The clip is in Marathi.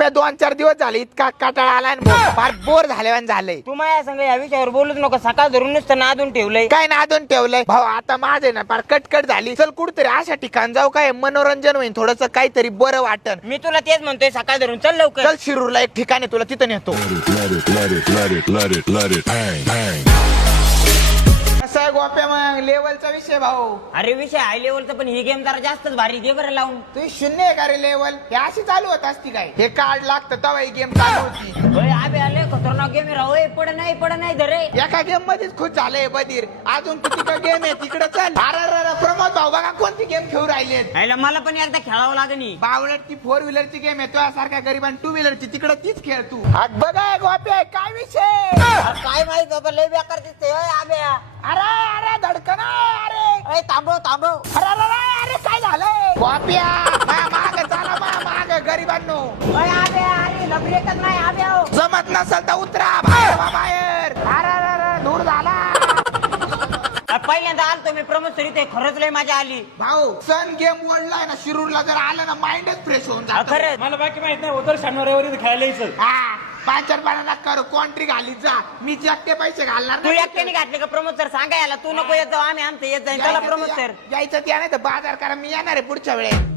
2-4 दिवस झाले इतका कटाळा आलाय फार बोर झाल्यावान झालंय. तू माझ्या संग या विषयावर बोलूच नको. सकाळ धरून नुसतं नादून ठेवलंय. काय नादून ठेवलंय भाऊ. आता माझे ना फार कटकट झाली. चल कुठतरी अशा ठिकाण जाऊ काय मनोरंजन होईल थोडस काहीतरी बरं वाटन. मी तुला तेच म्हणतोय सकाळ धरून चल लवकर. चल शिरूरला एक ठिकाण आहे तुला तिथं नेतो. कसं आहे गोप्या मग लेवलचा विषय भाऊ. अरे विषय हाय लेवलचा पण ही गेम जरा जास्तच भारी दे बरं लावून. तू शून्य आहे का रे लेवल. हे अशी चालू होत असती काय. हे कार्ड लागतं तेव्हा ही गेम चालू होती. होय आबे आले खतरनाक गेम आहे राव. पड नाही धरे. एका गेम मध्येच खुश झालंय बधीर. अजून तू तिकडे गेम आहे तिकडे चल. अरे प्रमोद भाऊ बघा कोणती गेम खेळू राहिलेत. आयला मला पण एकदा खेळावं लागेल. बावळटची 4 व्हीलरची गेम आहे. तुझ्यासारख्या गरिबांनी 2 व्हीलरची तिकडे तीच खेळ तू. बघा गोप्या काय विषय. काय माहित बाबा लय बेकार दिसते आबे. अरे धडकन अरे थांबव. अरे काय झालंय गोप्या. माग चला माग गरिबांनो. अरे लबरेकच नाही आबे. जमत नसल तर उतरा बाहेर. अरे दूर झाला. पहिल्यांदा आलतो मी प्रमोद सर इथे. खरंच लय मजा आली भाऊ. सन गेम वर्ल्ड आहे ना शिरूरला जर आलं ना माइंडच फ्रेश होऊन जातं. खरंच मला बाकी माहित नाही. उतर शनिवार खेळायला यायचं. हा 5-4 पाण्याला कर कॉन्ट्री घालीत जा. मी एकटे पैसे घालणार तू नाही. एकट्याने घातले का प्रमोद सर सांगा याला. तू नको येत जाऊ आम्ही आमचं येत जाईल. चला प्रमोद सर. यायचं त्या नाही तर बाजार करा. मी येणार आहे पुढच्या वेळेस.